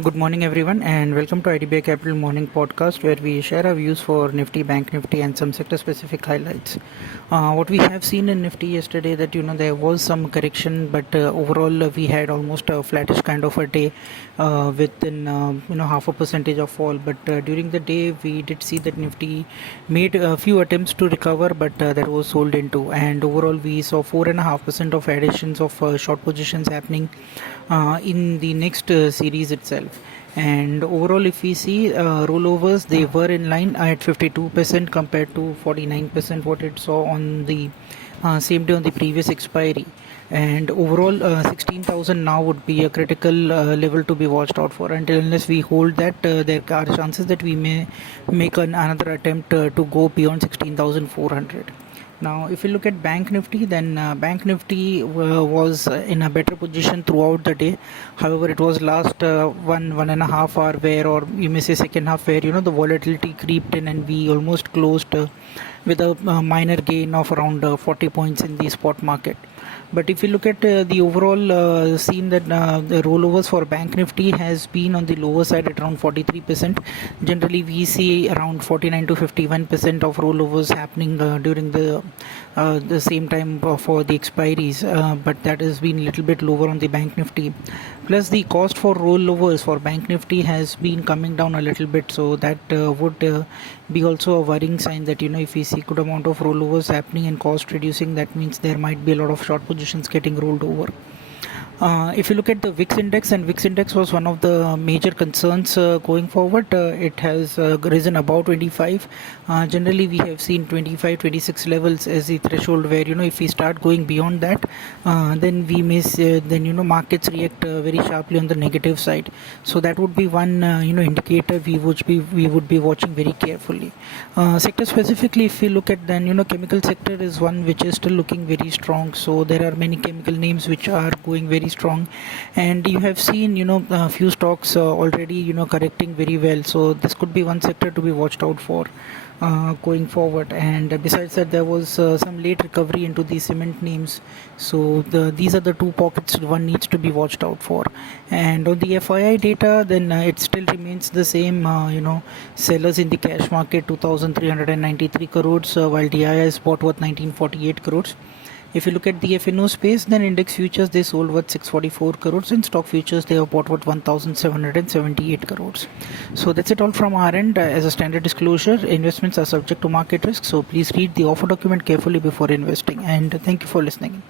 Good morning, everyone, and welcome to IDBI Capital Morning Podcast, where we share our views for Nifty, Bank Nifty, and some sector-specific highlights. What we have seen in Nifty yesterday, that there was some correction, but overall we had almost a flattish kind of a day, within half a percentage of fall. But during the day, we did see that Nifty made a few attempts to recover, but that was sold into. And overall, we saw 4.5% of additions of short positions happening in the next series itself. And overall, if we see rollovers, they were in line at 52% compared to 49% what it saw on the same day on the previous expiry. And overall, 16,000 now would be a critical level to be watched out for. Until unless we hold that, there are chances that we may make another attempt to go beyond 16,400. Now, if you look at Bank Nifty, then Bank Nifty was in a better position throughout the day. However, it was last 1.5 hour where, or you may say second half, where the volatility creeped in and we almost closed with a minor gain of around 40 points in the spot market. But if you look at the overall scene, that the rollovers for Bank Nifty has been on the lower side at around 43%. Generally, we see around 49 to 51% of rollovers happening during the same time for the expiries. But that has been a little bit lower on the Bank Nifty. Plus, the cost for rollovers for Bank Nifty has been coming down a little bit, so that would be also a worrying sign that if we see good amount of rollovers happening and cost reducing, that means there might be a lot of short positions getting rolled over. If you look at the VIX index, and VIX index was one of the major concerns going forward. It has risen above 25. Generally, we have seen 25, 26 levels as the threshold where if we start going beyond that, then we may markets react very sharply on the negative side. So that would be one indicator we would be watching very carefully. Sector specifically, if we look at, then chemical sector is one which is still looking very strong. So there are many chemical names which are going very strong, and you have seen a few stocks already correcting very well. So this could be one sector to be watched out for going forward. And besides that, there was some late recovery into the cement names. So these are the two pockets one needs to be watched out for. And on the FII data, then it still remains the same. Sellers in the cash market 2,393 crores, while DII is bought worth 1948 crores. If you look at the FNO space, then index futures they sold worth 644 crores, and stock futures they have bought worth 1,778 crores. So that's it all from our end. As a standard disclosure, investments are subject to market risk, so please read the offer document carefully before investing. And thank you for listening.